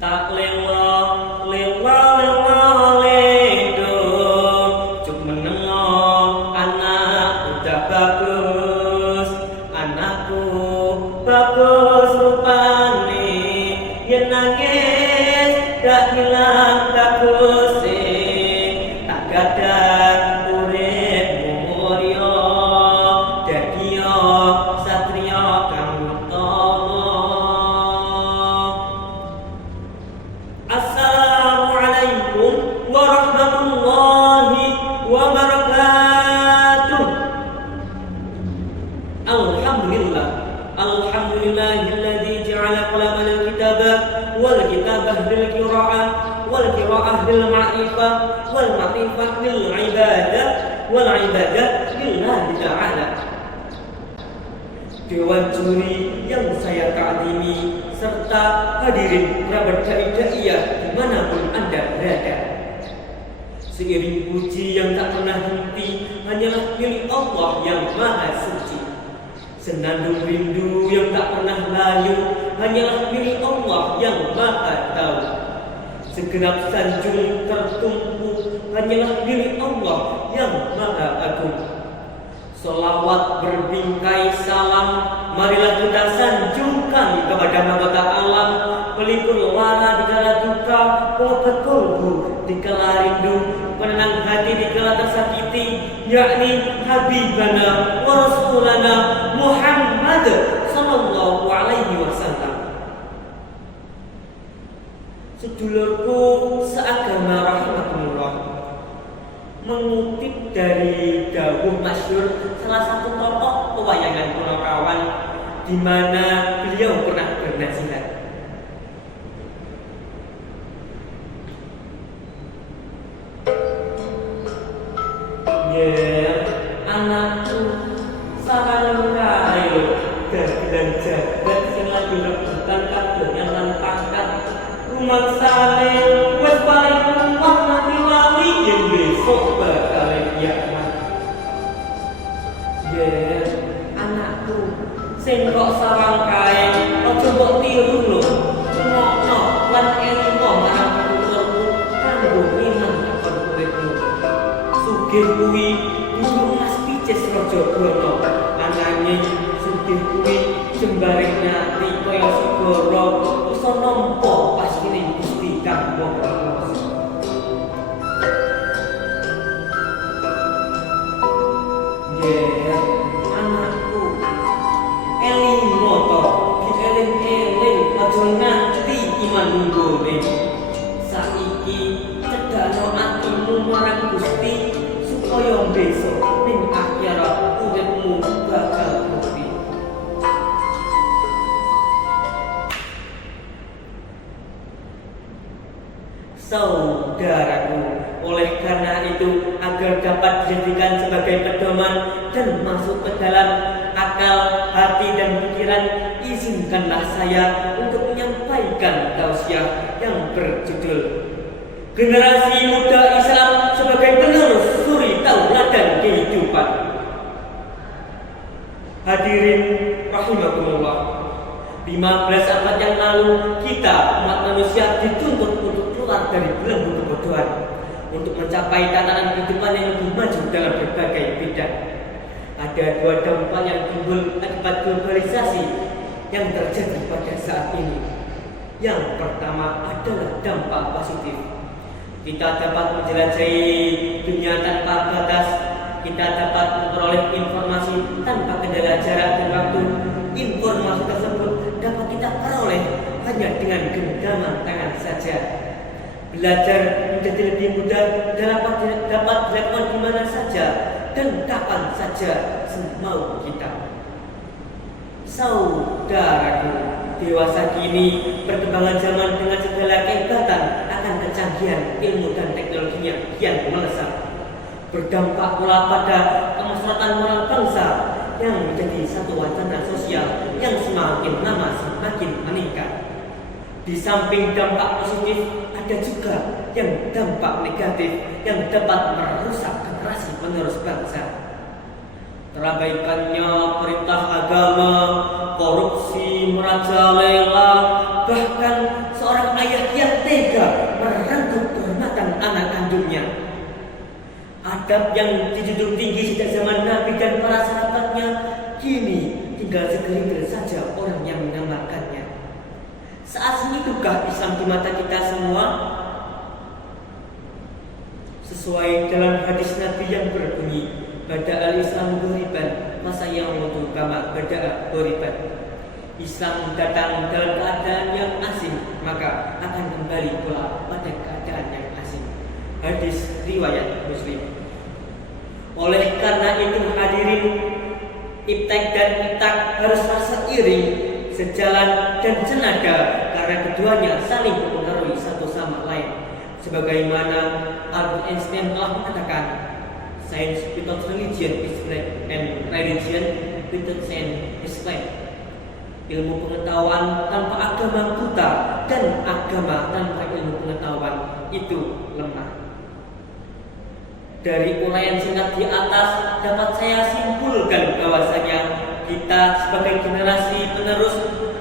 Tak lelo ledo cuk menengo anak udah bagus, anakku bagus rupane, yen nangis gak hilang bagus tak gadar urip mulya dadi yo satriya kang utama. Assalamualaikum warahmatullahi wabarakatuh. Alhamdulillahilladzi ja'ala qalamana al-kitaba wal kitabah bil qira'ah wal qira'ah bil ma'rifah wal ma'rifah bil ibadah wal ibadah lillahi ta'ala. Dewan juri yang saya ta'zimi serta hadirin kerabat dai-daiyah dimanapun Anda berada. Seiring puji yang tak pernah henti hanyalah milik Allah yang Maha Suci. Senandung rindu yang tak pernah layu hanyalah milik Allah yang Maha Tahu. Segenap sanjung tertumpu hanyalah milik Allah yang Maha Agung. Salawat berbingkai salam, marilah kita sanjungkan kepada mahkota alam, pelipur lara di kala duka, pengobat kolbu di kala rindu, penenang hati di kala tersakiti, yakni Habibana wa Rasulana Muhammad sallallahu alaihi wasallam. Sedulurku seagama rahimakumullah, mengutip dari dawuh masyhur salah satu tokoh pewayangan Punakawan di mana beliau pernah bernasihat. Anakku sarang kae dagelan jagat sing lagi rebutan kadonya lan pangkat rumangsane wis paling kuat mati lali yen besok bakal kiamat. Anakku sing kok sarang kae aja mbok tiru lho, ngono lan elingo marang pituturku kanggo minang akon uripmu. Sugih kuwi dudu Mas Pices Rajagana, ananging sugih kuwi jembareng nyati kaya segara iso nampa pastining Gusti kang Maha Kuwasa. Anakku elingo to, dieling-eling aja nganti iman nunggone. Saiki cedhakno atimu marang Gusti supaya besok ning akhirat uripmu bakal bukti. Saudaraku, oleh karena itu agar dapat dijadikan sebagai pedoman dan masuk ke dalam akal, hati dan pikiran, izinkanlah saya untuk menyampaikan tausiah yang berjudul Generasi Muda Islam sebagai penerus suri tauladan kehidupan. Hadirin rahimakumullah, 15 abad yang lalu kita umat manusia dituntut untuk keluar dari belenggu kebodohan untuk mencapai tatanan kehidupan yang lebih maju dalam berbagai bidang. Ada dua dampak yang timbul akibat globalisasi yang terjadi pada saat ini. Yang pertama adalah dampak positif. Kita dapat menjelajahi dunia tanpa batas. Kita dapat memperoleh informasi tanpa kendala jarak dan waktu. Informasi tersebut dapat kita peroleh hanya dengan genggaman tangan saja. Belajar menjadi lebih mudah dapat dilakukan di mana saja dan kapan saja semau kita. Saudaraku, dewasa kini perkembangan zaman dengan segala kehebatan akan kecanggihan ilmu dan teknologinya kian melesat, berdampak pula pada kemaslahatan moral bangsa yang menjadi satu wacana sosial yang semakin lama semakin meningkat. Di samping dampak positif, ada juga yang dampak negatif yang dapat merusak generasi penerus bangsa. Terabaikannya perintah agama, korupsi merajalela, bahkan seorang ayah Kitab yang dijunjung tinggi sejak zaman Nabi dan para sahabatnya, kini tinggal segelintir saja orang yang mengamalkannya. Seasing itukah Islam di mata kita semua? Sesuai dalam hadis Nabi yang berbunyi, "Bada al-Islam ghoriban, masa yang mutu kama bada ghoriban." Islam datang dalam keadaan yang asing, maka akan kembali pula pada keadaan yang asing. Hadis riwayat Muslim. Oleh karena itu hadirin, iptek dan iptak harus seiring, sejalan dan senada, karena keduanya saling mempengaruhi satu sama lain. Sebagaimana Albert Einstein telah mengatakan, "Science without religion is blind, and religion without science is blind." Ilmu pengetahuan tanpa agama buta, dan agama tanpa ilmu pengetahuan itu lemah. Dari uraian singkat di atas dapat saya simpulkan bahwasanya kita sebagai generasi penerus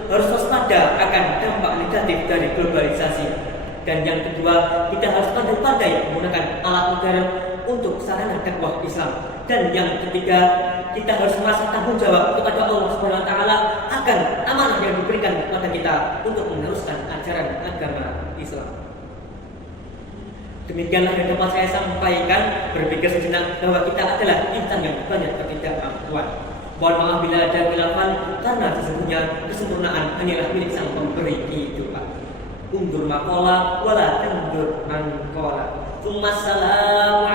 harus waspada akan dampak negatif dari globalisasi. Dan yang kedua, kita harus pandai-pandai menggunakan alat modern untuk sarana dakwah Islam. Dan yang ketiga, kita harus merasa tanggung jawab kepada Allah Subhanahu wa taala akan amanah yang diberikan kepada kita untuk meneruskan ajaran agama Islam. Demikianlah yang dapat saya sampaikan. Berpikir sejenak bahwa kita adalah insan yang banyak ketidakmampuan. Mohon maaf bila ada khilafan, karena sesungguhnya kesempurnaan hanyalah milik Sang Pemberi kehidupan. Undur maqala wala tandur man qala. Assalamualaikum